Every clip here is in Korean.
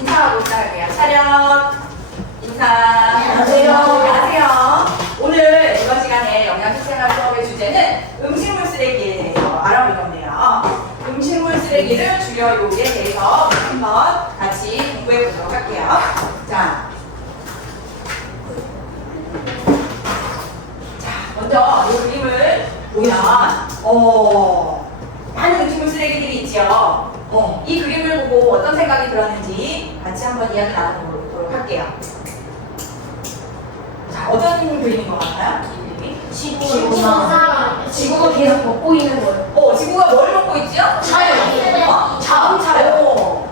인사하고 시작할게요. 차렷! 인사! 안녕하세요. 안녕하세요. 오늘 이번 시간에 영양실생활 수업의 주제는 음식물 쓰레기에 대해서 알아볼 건데요. 음식물 쓰레기를 줄여 요리에 대해서 한번 같이 공부해 보도록 할게요. 자, 먼저 이 그림을 보면 많은 음식물 쓰레기들이 있죠. 이 그림을 보고 어떤 생각이 들었는지 같이 한번 이야기 나눠보도록 할게요. 자, 어떤 그림인 것 같나요? 이 그림이? 지구가 계속 먹고 있는 거예요. 지구가 뭘 먹고 있지요? 차요. 자동차요.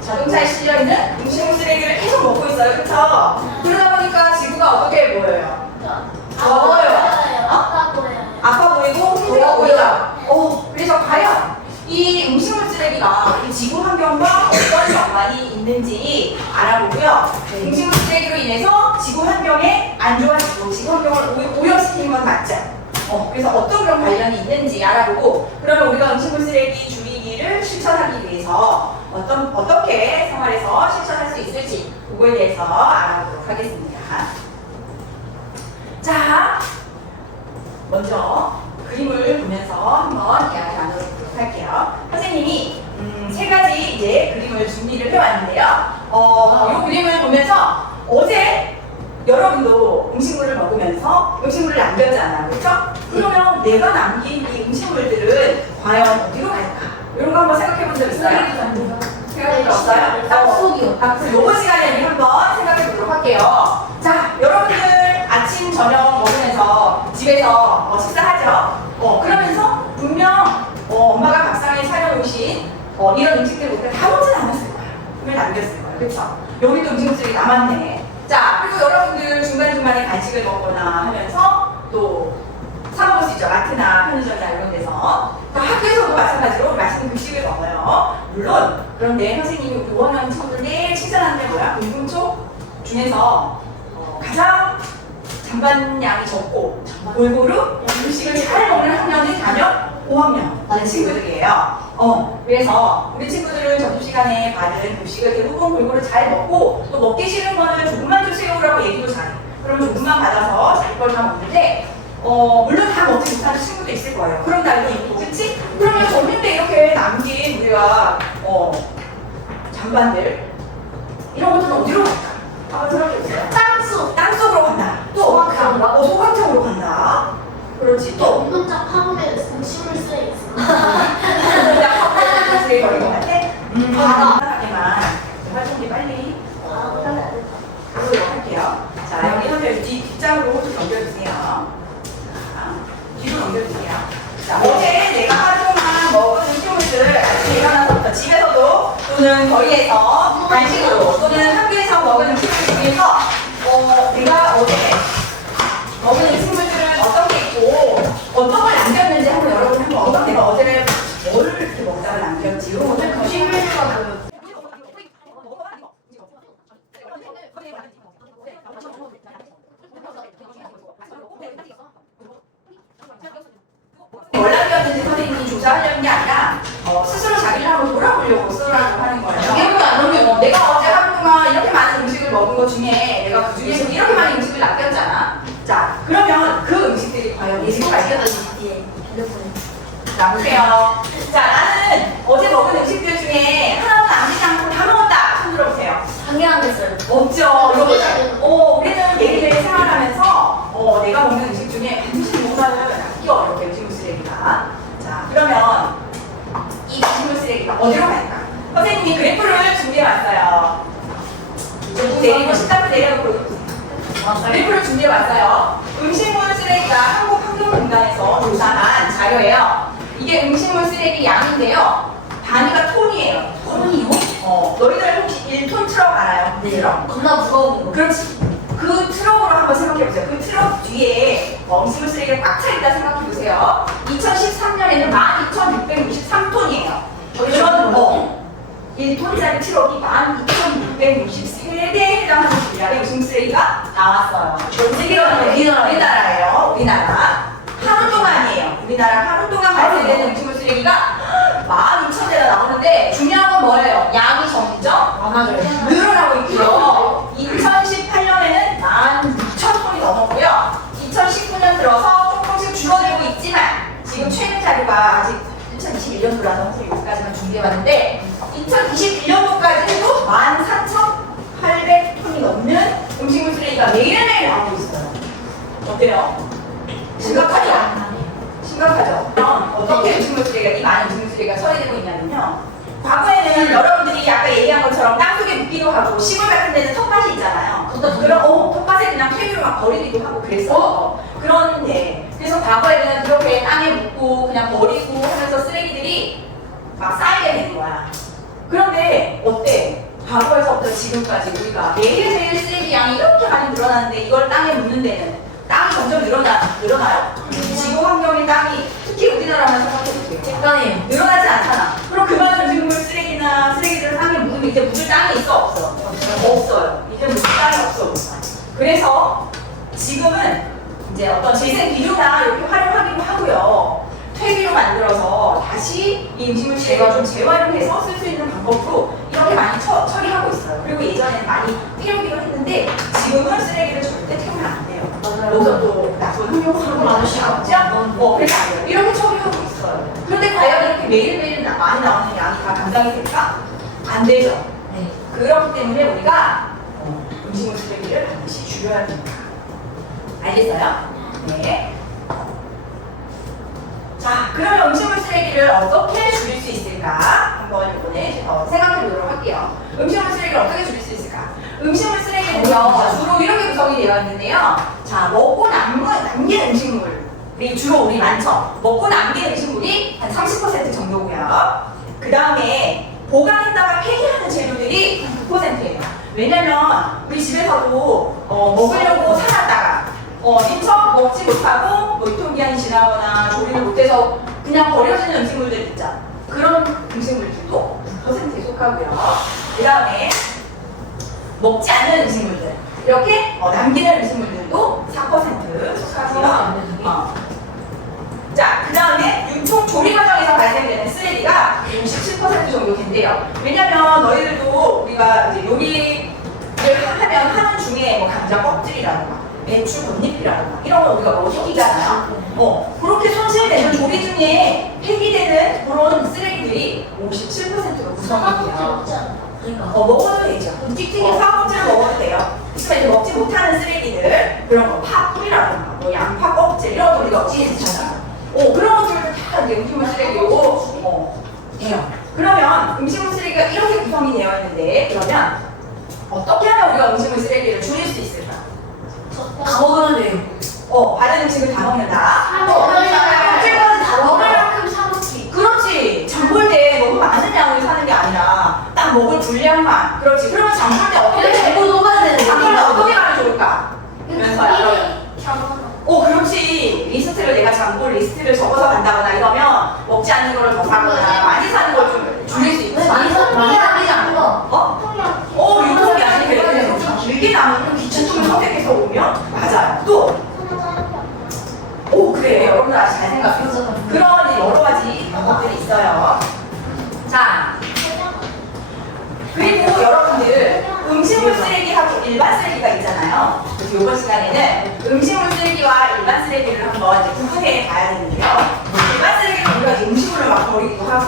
자동차에 실려있는 음식물 쓰레기를 계속 먹고 있어요. 그렇죠? 그러다 보니까 지구가 어떻게 보여요? 더워요. 아파 보이고 힘들어 보이죠? 그래서 과연 이 음식물 쓰레기가 이 지구 환경과 어떤 연관이 있는지 알아보고요. 음식물 쓰레기로 인해서 지구 환경에 안 좋아지고 지구 환경을 오염시키는 건 맞죠? 그래서 어떤 그런 관련이 있는지 알아보고, 그러면 우리가 음식물 쓰레기 줄이기를 실천하기 위해서 어떻게 생활에서 실천할 수 있을지 그거에 대해서 알아보도록 하겠습니다. 자, 먼저 그림을 보면서 한번 이야기 나눠보도록 할게요. 선생님이 세 가지 이제 그림을 준비를 해왔는데요. 이 그림을 보면서 어제 여러분도 음식물을 먹으면서 음식물을 남겼잖아요. 그렇죠? 그러면 내가 남긴 이 음식물들은 과연 어디로 갈까? 이런 거 한번 생각해 본 적 있어요? 생각해 본 적 없어요? 땅속이요. 요번 시간에 우리 한번 생각해 보도록 할게요. 자, 여러분들 아침, 저녁 먹으면서 집에서 식사하죠? 그러면서 분명 엄마가 밥상에 차려놓으신 이런 음식들 우리가 다 먹진 않았을 거예요. 그걸 남겼을 거예요. 그렇죠? 여기도 음식물 쓰레기 남았네. 자, 그리고 여러분들 중간중간에 간식을 먹거나 하면서 또 사 먹을 수 있죠. 마트나 편의점이나 이런 데서. 학교에서도 마찬가지로 맛있는 급식을 먹어요. 물론 그런데 선생님이 5학년 친구들 내일 칭찬하는 게 뭐야? 공동초 중에서 가장 잔반량이 적고 골고루 음식을 잘 먹는 학년이 가면 5학년 친구들이에요. 그래서 우리 친구들은 점심시간에 받은 급식을 대부분 골고루 잘 먹고, 또 먹기 싫은 거는 조금만 주세요라고 얘기도 잘해. 그러면 조금만 받아서 자기 걸 다 먹는데 물론 다 먹지 못하는 친구도 있을 거예요. 그런 날도 있고, 그치? 그러면 점심 때 이렇게 남긴 우리가 잔반들 이런 것들은 어디로 갈까? 한번 생각해보세요. 땅속으로 간다. 또 소각형으로 간다. 그렇지. 또 혼자 파문에 음식물 쓰레기 있어. 쓰레기 버린 것 같아? 바닥에만 활동기 빨리 보도록 할게요. 자, 여기 선생님 뒷장으로 좀 넘겨주세요. 뒤로 넘겨주세요. 자, 어제 내가 하루 동안 먹은 음식물들을 아침에 일어나서부터 집에서도 또는 거리에서 간식으로 또는 학교에서 먹은 음식물 중에서 내가 어제 먹은 음식물들은 어떤 게 있고 어떤 걸 남겼는지 한번 여러분 한번 내가 어제 뭘 이렇게 먹다가 남겼지 이런 것들 음식 메뉴가 뭘 남겼는지 선생님이 조사하려는 게 아니라 스스로 자기를 한번 돌아보려고 쓰라고 하는 거예요. 내가 어제 하루 동안 이렇게 많은 음식을 먹은 것 중에 내가 그 중에서 이렇게 많은 음식을 남겼잖아. 자, 그러면 그 음식들이 과연 예시로 발견되는지 자, 보세요. 자, 나는 어제 먹은 음식들 중에 하나도 남기지 않고 다 먹었다. 손 들어보세요. 당연하겠어요. 없죠. 우리는 매일매일 생활하면서 내가 먹는 음식 중에 반드시 뭔가를 남겨. 이렇게 음식물 쓰레기가. 자, 그러면 이 음식물 쓰레기가 어디로 갈까? 선생님이 그래프를 준비해왔어요. 좀 내리고 식탁을 내려놓고 그래프를 준비해왔어요. 음식물 쓰레기가 한국환경공단에서 조사한 자료예요. 이게 음식물 쓰레기 양인데요. 단위가 톤이에요. 톤이요? 너희들 혹시 1톤 트럭 알아요? 네. 트럭. 겁나 무거운 거. 그렇지. 그 트럭으로 한번 생각해보세요. 그 트럭 뒤에 음식물 쓰레기가 꽉 차있다 생각해보세요. 2013년에는 12,663톤이에요. 그런 1톤짜리 트럭이 12,663대에 해당하는 분량의 음식물 쓰레기가 나왔어요. 전 세계적으로 우리나라예요. 우리나라. 하루 동안이에요. 우리나라 하루 동안 발생되는 음식물 쓰레기가 12,000대가 나오는데, 중요한 건 뭐예요? 양이 적죠? 많아져요. 늘어나고 있고요. 2018년에는 12,000톤이 넘었고요. 2019년 들어서 조금씩 줄어들고 있지만 지금 최근 자료가 아직 2021년도라서 선생님 여기까지만 준비해봤는데 2021년도까지 해도 14,800톤이 넘는 음식물 쓰레기가 매일매일 나오고 있어요. 어때요? 심각하죠? 심각하죠? 그럼 어떻게 음식물 쓰레기가, 이 많은 음식물 쓰레기가 처리되고 있냐면요. 과거에는 여러분들이 아까 얘기한 것처럼 땅속에 묻기도 하고 시골 같은 데는 텃밭이 있잖아요. 그럼 텃밭에 그냥 폐기로 막 버리기도 하고 그랬어. 그런데 그래서 과거에는 그렇게 땅에 묻고 그냥 버리고 하면서 쓰레기들이 막 쌓이게 되는 거야. 그런데 어때? 과거에서부터 지금까지 우리가 매일매일 쓰레기 양이 이렇게 많이 늘어나는데 이걸 땅에 묻는 데는 땅이 점점 늘어나요? 지구 환경의 땅이 특히 우리나라만 생각해보세요. 작가님. 늘어나지 않잖아. 그럼 그만 음식물 쓰레기나 쓰레기들을 땅에 묻으면 이제 묻을 땅이 있어 없어? 없어요. 이제 묻을 땅이 없어. 그래서 지금은 이제 어떤 재생 비료나 이렇게 활용하기도 하고요. 퇴비로 만들어서 다시 이 음식물 쓰레기를 좀 재활용해서 쓸 수 있는 방법으로 이렇게 많이 처리하고 있어요. 그리고 예전에는 많이 태우기도 했는데 지금은 쓰레기를 절대 태우면 안 돼요. 여기서 또 나쁜 환경오염 많으시죠? 그래서 안 돼요. 이렇게 처리하고 있어요. 그런데 과연 이렇게 매일매일 많이 나오는 양이 다 감당이 될까? 안 되죠. 네. 그렇기 때문에 우리가 음식물 쓰레기를 반드시 줄여야 됩니다. 알겠어요? 네. 자, 그러면 음식물 쓰레기를 어떻게 줄일 수 있을까? 한번 이번에 생각해 보도록 할게요. 음식물 쓰레기를 어떻게 줄일 수 있을까? 음식물 쓰레기는요, 주로 이렇게 구성이 되어 있는데요. 자, 먹고 남긴 음식물이 주로 우리 많죠? 먹고 남긴 음식물이 한 30% 정도고요. 그 다음에 보관했다가 폐기하는 재료들이 9%예요. 왜냐면 우리 집에서도 먹으려고 사놨다가 인척 먹지 못하고 뭐 유통기한이 지나거나 조리를 못해서 그냥 버려지는 음식물들 있죠. 그런 음식물들도 9%에 속하고요. 그 다음에 먹지 않는 음식물들 이렇게 남기는 음식물들도 4% 속하고요. 자, 그 다음에 유통 조리 과정에서 발생되는 쓰레기가 67% 정도 된대요. 왜냐면 너희들도 우리가 이제 요리를 하는 중에 뭐 감자 껍질이라든가 배추 겉잎이라든가 이런 거 우리가 먹이잖아요. 그렇게 손실되는 조리 중에 폐기되는 그런 쓰레기들이 57%가 구성이 돼요. 그러니까. 먹어도 되죠. 틱틱이 사과껍질을 먹어도 돼요. 그렇지만 이제 먹지 못하는 쓰레기들, 그런 거 파뿌리라든가 뭐 양파 껍질 이런 거 우리가 없애잖아요. 그런 것들도 다 이제 음식물 쓰레기로 돼요. 그러면 음식물 쓰레기가 이렇게 구성이 되어 있는데 그러면 어떻게 하면 우리가 음식물 쓰레기를 줄일 수 있을까? 다 먹으면 돼요. 다른 음식을 다 먹는다. 껍질까지 다 먹을 만큼 사먹기. 그렇지. 장 볼 때 너무 많은 양을 사는 게 아니라 딱 먹을 분량만. 그렇지. 그러면 장 볼 때 어떻게 재고 녹아야 되는 장 볼 때 어떻게 하면 좋을까? 그러면서요. 그렇지. 리스트를 내가 장볼 리스트를 적어서 간다거나 이러면 먹지 않는 거를 더 사거나 많이 사는 걸 좀 줄일 수 있지. 많이 사지 않는 거. 유통이 아니고 좀 길게 남은 귀찮통을 선택해서 오면 맞아요. 또 그래. 여러분들 아주 잘 생각해요. 그런 여러 가지 방법들이 있어요. 자, 그리고 여러분들 음식물 쓰레기하고 일반 쓰레기가 있잖아요. 그래서 이번 시간에는 음식물 쓰레기와 일반 쓰레기를 한번 이제 구분해 봐야 되는데요. 일반 쓰레기는 우리가 이제 음식물을 막 버리기도 하고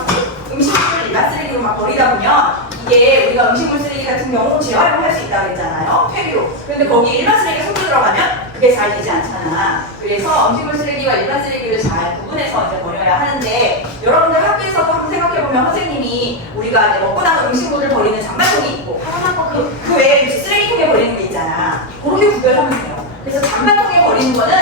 음식물을 일반 쓰레기로 막 버리다 보면 이게 우리가 음식물 쓰레기 같은 경우 재활용할 수 있다고 했잖아요. 폐기로. 그런데 거기에 일반 쓰레기가 손도 들어가면 그게 잘 되지 않잖아. 그래서 음식물 쓰레기와 일반 쓰레기를 잘 구분해서 이제 버려야 하는데 여러분들 학교에서도 한번 생각해보면 선생님이 우리가 이제 먹고 남은 음식물을 버리는 잔반통이 있고 그 외에 쓰레기통에 버리는 게 있잖아. 그렇게 구별하면 돼요. 그래서 잔반통에 버리는 거는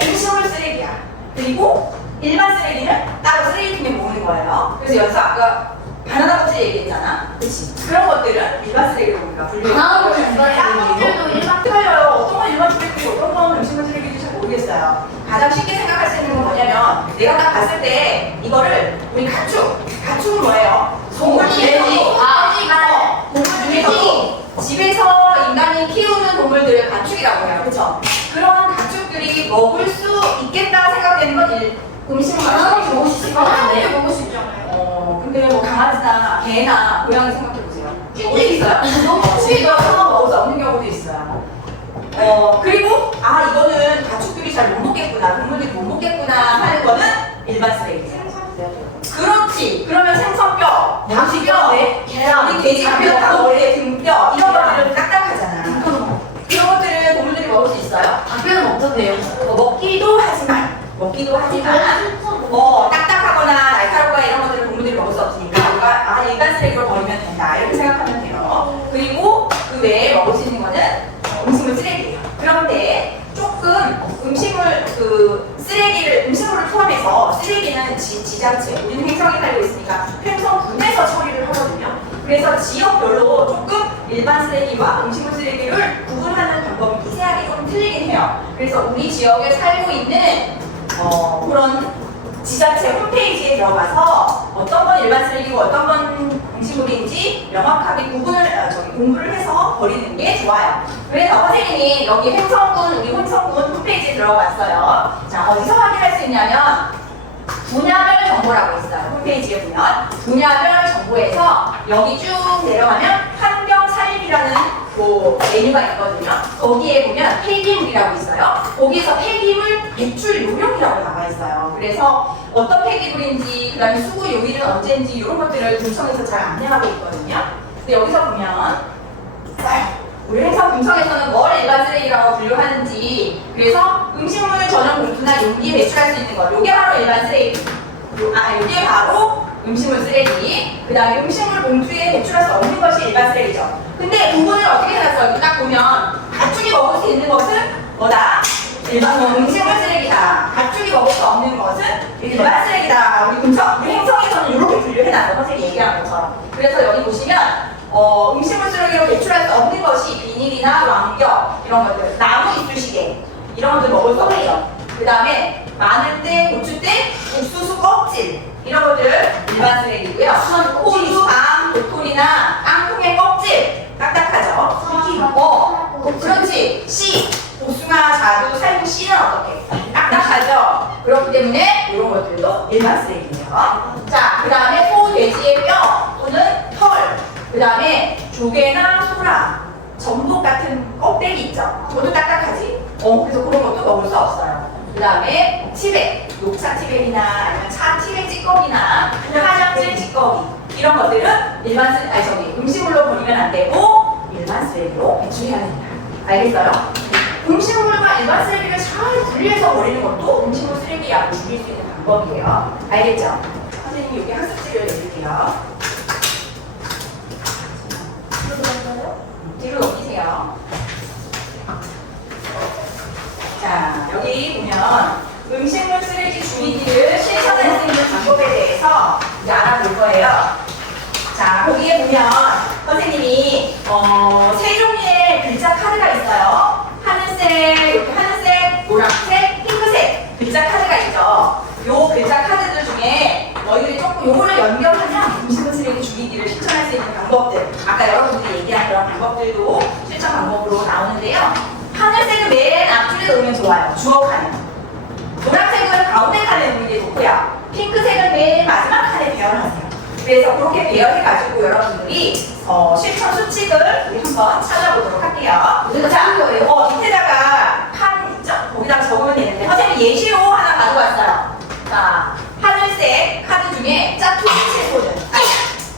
음식물 쓰레기야. 그리고 일반 쓰레기는 따로 쓰레기통에 모으는 거예요. 그래서 여기서 아까 바나나 껍질 얘기했잖아. 그치? 그런 것들은 일반 쓰레기로 우리가 분류해요. 바나나 껍질도 일반 틀려요. 어떤 건 일반 쓰레기고 어떤 건 음식물 쓰레기인지 잘 모르겠어요. 가장 쉽게 생각할 수 있는 건 뭐냐면 내가 딱 봤을 때 이거를 우리 가축은 뭐예요? 동물 중에서도 동물 중에서도 집에서 인간이 키우는 동물들을 가축이라고 해요. 그렇죠? 그런 가축들이 먹을 수 있겠다 생각되는 건 음식물 바나나를 먹을 수 있을 것 같은데. 근데 뭐 강아지나 개나 고양이 생각해보세요. 게 있어요. 집에 들어서 먹을 수 없는 경우도 있어요. 그리고 이거는 가축들이 잘 못 먹겠구나, 동물들이 못 먹겠구나 하는 거는 일반 쓰레기예요. 그렇지. 그러면 생선뼈, 닭뼈, 우리 돼지뼈, 닭뼈, 등뼈 이런 것들은 딱딱하잖아. 이런 것들은 동물들이 먹을 수 있어요? 답변은 없던데요. 먹기도 하지만 딱딱하거나 날카롭거나 이런 것들은 동물들이 먹을 수 없으니까 우리가 일반 쓰레기로 버리면 된다 이렇게 생각하면 돼요. 그리고 그 외에 먹을 수 있는 거는 음식물 쓰레기예요. 그런데 조금 음식물 음식물을 포함해서 쓰레기는 지자체, 우리는 횡성에 살고 있으니까 횡성군에서 처리를 하거든요. 그래서 지역별로 조금 일반 쓰레기와 음식물 쓰레기를 구분하는 방법이 미세하게 좀 틀리긴 해요. 그래서 우리 지역에 살고 있는 그런 지자체 홈페이지에 들어가서 어떤 건 일반 쓰레기고 어떤 건 음식물인지 명확하게 공부를 해서 버리는 게 좋아요. 그래서 선생님이 여기 우리 횡성군 홈페이지에 들어갔어요. 자, 어디서 확인할 수 있냐면 분야별 정보라고 있어요. 홈페이지에 보면 분야별 정보에서 여기 쭉 내려가면 환경살림이라는 메뉴가 있거든요. 거기에 보면 폐기물이라고 있어요. 거기에서 폐기물 배출 요령이라고 나와 있어요. 그래서 어떤 폐기물인지, 그 다음에 수거 요일은 언제인지 이런 것들을 군청에서 잘 안내하고 있거든요. 근데 여기서 보면 우리 횡성 군청에서는 뭘 일반 쓰레기라고 분류하는지, 그래서 음식물 전용 봉투나 용기에 배출할 수 있는 것, 요게 바로 일반 쓰레기. 요게 바로 음식물 쓰레기. 그 다음에 음식물 봉투에 배출할 수 없는 것이 일반 쓰레기죠. 근데 구분을 어떻게 해놨어요? 딱 보면 가축이 먹을 수 있는 것은 뭐다? 일반 음식물 쓰레기다. 가축이 먹을 수 없는 것은 일반 쓰레기다. 우리 횡성에서는 이렇게 분류해놨어요. 선생님이 얘기한 것처럼. 그래서 여기 보시면 음식물 쓰레기로 배출할 수 없는 것이 비닐이나 왕겨 이런 것들, 나무 이쑤시개 이런 것들 먹을 수 없어요. 그 다음에 마늘대, 고추대, 옥수수 껍질 이런 것들 일반 쓰레기고요. 호두, 밤, 도토리나 땅콩의 껍질 딱딱하죠. 그렇지. 씨, 복숭아, 자두, 살구, 씨는 어떻게? 딱딱하죠. 그렇기 때문에 이런 것들도 일반 쓰레기예요. 자, 그 다음에 소, 돼지의 뼈 또는 털, 그 다음에 조개나 소라, 전복 같은 껍데기 있죠. 그것도 딱딱하지. 그래서 그런 것도 먹을 수 없어요. 그 다음에 티백, 녹차 티백이나 아니면 차 티백 찌꺼기나 화장실 찌꺼기 이런 것들은 음식물로 버리면 안 되고 일반 쓰레기로 배출해야 된다. 알겠어요? 음식물과 일반 쓰레기를 잘 분리해서 버리는 것도 음식물 쓰레기 양을 줄일 수 있는 방법이에요. 알겠죠? 선생님이 여기 학습지를 내릴게요. 뒤로 넘기세요. 자, 여기 보면 음식물 쓰레기 줄이기를 실천할 수 있는 방법에 대해서 이제 알아볼 거예요. 자, 거기에 보면 선생님이 세 종류의 글자 카드가 있어요. 하늘색, 노란색, 핑크색 글자 카드가 있죠. 요 글자 카드들 중에 너희들이 조금 요거를 연결하면 음식물 쓰레기 줄이기를 실천할 수 있는 방법들, 아까 여러분들이 얘기한 그런 방법들도 실천 방법으로 나오는데요. 하늘색은 맨 앞줄에 놓으면 좋아요. 주어 칸에. 노란색은 가운데 칸에 놓는 게 좋고요. 핑크색은 맨 마지막 칸에 배열하세요. 그래서 그렇게 배열해가지고 여러분들이 실천 수칙을 우리 한번 찾아보도록 할게요. 자, 밑에다가 칸 있죠? 거기다가 적으면 되는데 선생님 예시로 하나 가지고 왔어요. 자, 하늘색 카드 중에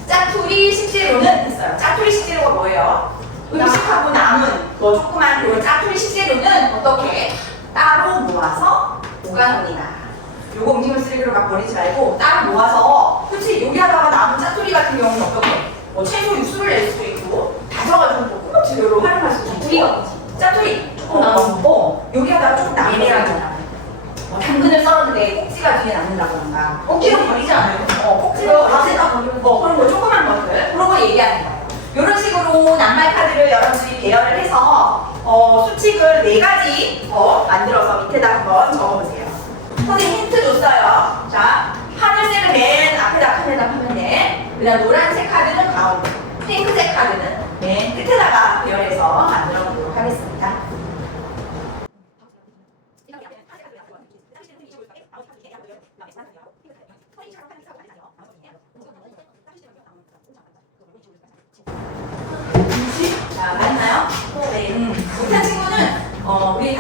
짜투리 식재료는 있어요. 짜투리 식재료가 뭐예요? 음식하고 남은 조그만 요 짜투리 식재료는 어떻게 따로 모아서 보관합니다. 요거 음식물 쓰레기로 막 버리지 말고 따로 모아서, 그치? 요리하다가 남은 짜투리 같은 경우는 어떻게? 채소 육수를 낼 수도 있고 다져가지고 볶음 재료로 활용할 수도 있고. 우리가 뭐지? 짜투리 조금 남은 요리하다가 조금 남은 거잖아. 당근을 썰었는데 꼭지가 뒤에 남는다던가. 꼭지는 버리지 않아요. 꼭지를 버리지 않고 그런 거 조그만 것들 그런 거 얘기하는 거예요. 이런 식으로 낱말 카드를 여러분들이 배열을 해서 수칙을 4가지 만들어서 밑에다 한번 적어보세요. 선생님 힌트 줬어요. 자, 하늘색을 맨 앞에다 칸에다 하면 돼. 그 다음 노란색 카드는 가운데, 핑크색 카드는 맨 끝에다가 배열해서 만들어 보도록 하겠습니다.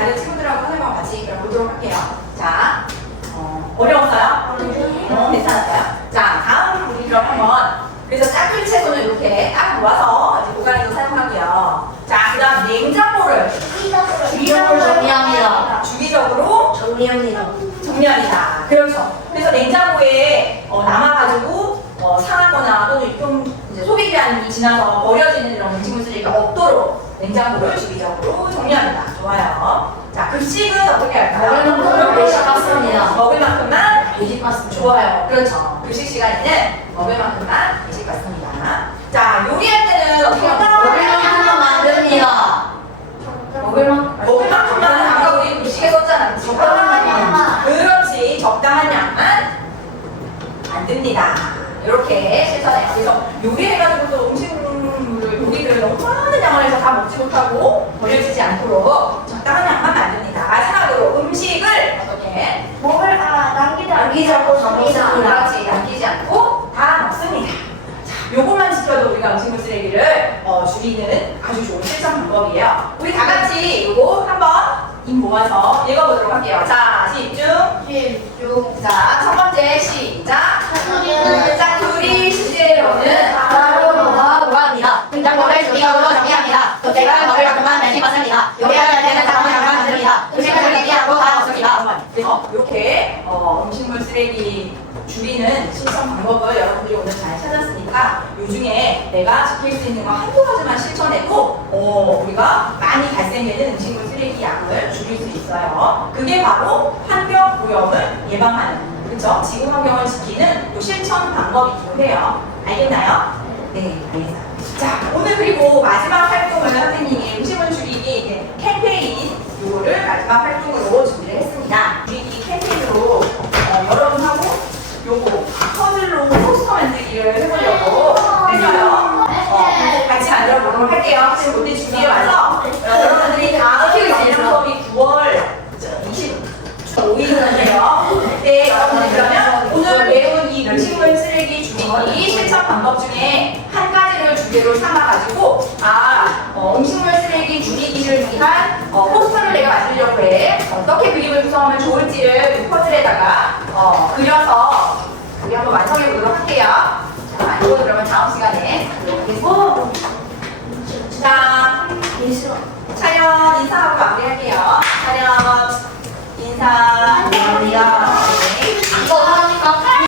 다른 친구들하고 선생님하고 같이 그럼 보도록 할게요. 자, 어려웠어요? 괜찮았어요? 자, 다음 우리 그럼 한번 그래서 짝꿍 채소는 이렇게 딱 모아서 이제 보관에도 사용하고요. 자, 그 다음 냉장고를 주기적으로 정리합니다. 주기적으로 정리합니다. 정리합니다. 그렇죠. 그래서 냉장고에 남아가지고 상하거나 또는 좀 이제 소비 기한이 지나서 버려지는 이런 음식물 쓰레기가 없도록 냉장고를 주기적으로 정리합니다. 좋아요. 자, 급식은 어떻게 할까요? 먹을 만큼만 배식 받습니다. 먹을 만큼만 배식 받습니다. 좋아요. 그렇죠. 급식 시간에는 먹을 만큼만 배식 받습니다. 자, 요리할 때는 어떻게 할까요? 먹을 만큼만 만듭니다. 먹을 만큼만 아까 우리 급식에 썼잖아. 적당한 양만. 그렇지. 적당한 양만 만듭니다. 이렇게 실천해요. 그래서 요리해가지고 또 음식물을 요리를 너무 많은 양을 해서 다 먹지 못하고 버려지지 않도록 적당한 양만 만듭니다. 마지막으로 음식을 어떻게 남기지 않고 정리합니다. 그렇지. 남기지 않고 다 먹습니다. 자, 요것만 지켜도 우리가 음식물 쓰레기를 줄이는 아주 좋은 실천 방법이에요. 우리 다 같이 요거 한번 입 모아서 읽어보도록 할게요. 자, 집중. 자, 첫 번째 시작. 짜투리 시제로는 합니다. 냉장고를 주기적으로 정리합니다. 그때가 먹을 만큼만 배식 받습니다. 요리할 때는 적당한 양만 만듭니다. 음식을 준비하고 다 먹습니다. 그래서 이렇게 음식물 쓰레기 줄이는 실천 방법을 여러분들이 오늘 잘 찾았으니까 요 중에 내가 지킬 수 있는 거 한두 가지만 실천해도 우리가 많이 발생되는 음식물 쓰레기 양을 줄일 수 있어요. 그게 바로 환경 오염을 예방하는 그렇죠? 지구 환경을 지키는 또 실천 방법이기도 해요. 알겠나요? 네, 알겠어요. 자, 오늘 그리고 마지막 활동을 선생님이 음식물 줄이기 캠페인 요거를 마지막 활동으로 준비를 했습니다. 줄이기 캠페인으로 여러분하고 요거 퍼즐로 포스터 만들기를 해보려고 했어요. 같이 만들어 보도록 할게요. 지금 오늘 준비해 와서 여러분들이 다음 기능 수업이 9월 25일인데요. 네, 여러분들 그러면 오늘 배운 이 음식물 쓰레기 줄이기 실천 방법 중에 한 가지를 주제로 삼아가지고 음식물 쓰레기 줄이기를 위한 포스터를 내가 만들려고 해. 어떻게 그림을 구성하면 좋을지를 이 퍼즐에다가 그려서 우리 한번 완성해 보도록 할게요. 자, 이거 그러면 다음 시간에 하겠고 자, 촬영 인사하고 마무리할게요. 촬영 인사. 감사합니다.